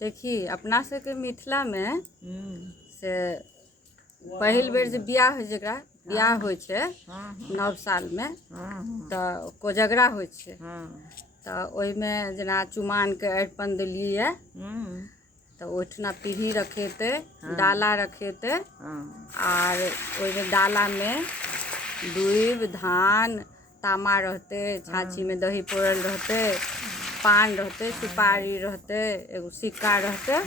देखी अपना सबके मिथिला में से पहिल बेर जे बियाह होइ जकरा बियाह होइ छै नव साल में तऽ कोजगरा होइ छै तऽ ओहिमे जेना चुमानके अरिपन देलियै तऽ ओहिठुना पीढ़ी रखेतै डाला रखेतै आर ओहिमे डालामे दूबि धान तामा रहतै छाछीमे दही पौरल रहतै पान रहतै सुपारी रहतै एगो सिक्का रहतै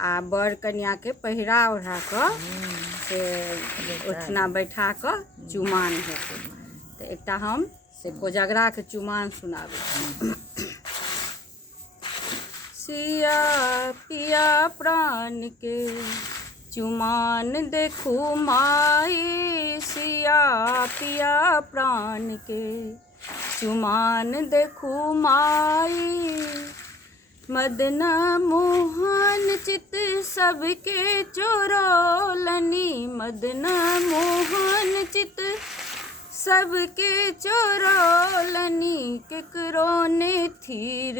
आ बर कन्याके पहिरा ओढ़ा कऽ से ओहिठुना बैठा कऽ चुमान हेतै। तऽ एकटा हम से कोजगराके चुमान सुनाबै छी। सिया पिया प्राण के चुमान देखू माई, सिया पिया प्राण के चुमान देखू माई। मदन मोहन चित सबके चोरौलनी, मदन मोहन चित सबके चोरौलनी। केकरो ने थीर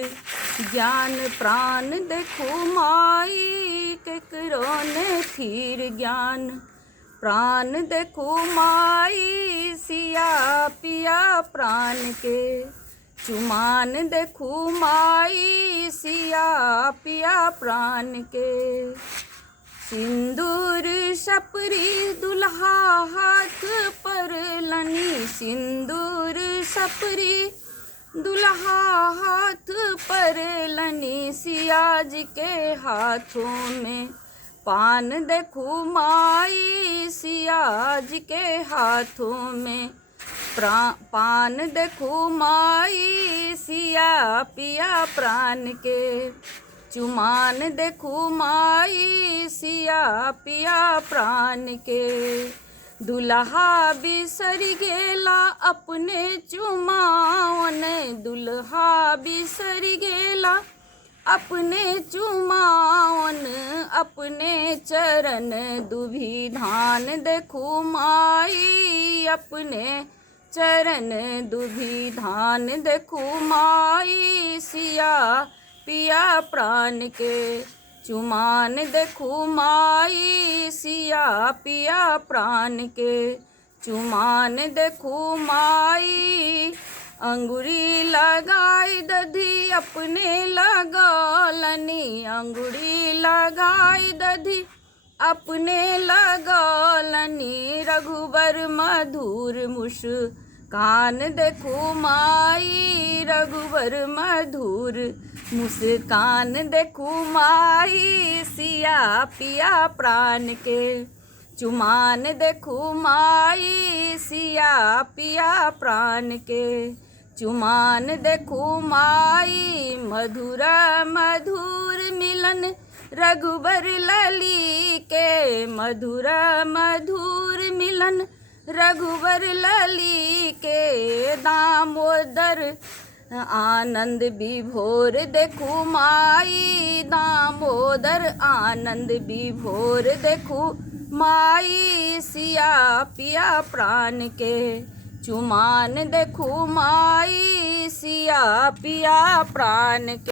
ज्ञान प्राण देखू माई, केकरो ने थीर ज्ञान प्राण देखू माई। सिया पिया प्राण के चुमान देखू माई, सिया पिया प्राण के। सिंदूर सपरी दुल्हा हाथ पर लनी, सिंदूर सपरी दुल्हा हाथ पर लनी। सिया जी के हाथों में पान देखू माई, सिया जी के हाथों में पान देखू माई। सिया पिया प्राण के चुमान देखू माई, सिया पिया प्राण के। दुल्हा बिसर गेला अपने चुमावन, दुल्हा बिसर गेला अपने चुमावन। अपने चरण दुभि धान देखू माई, अपने चरण दुभि धान देखू माई। सिया पिया प्राण के चुमान देखू माई, सिया पिया प्राण के चुमान देखू माई। अंगुरी लगाई दधी अपने लगौलनी, अंगुरी लगाई दधी अपने लगौलनी। रघुबर मधुर मुस्कान देखू माई, रघुबर मधुर मुस्कान देखू माई। सिया पिया प्राण के चुमान देखू माई, सिया पिया प्राण के चुमान देखू माई। मधुर मधुर मिलन रघुबर लली के, मधुर मधुर मिलन रघुबर लली के। दामोदर आनंद विभोर देखू माई, दामोदर आनंद विभोर देखू माई। सिया पिया प्राण के चुमान देखू माई, सिया पिया प्राण के।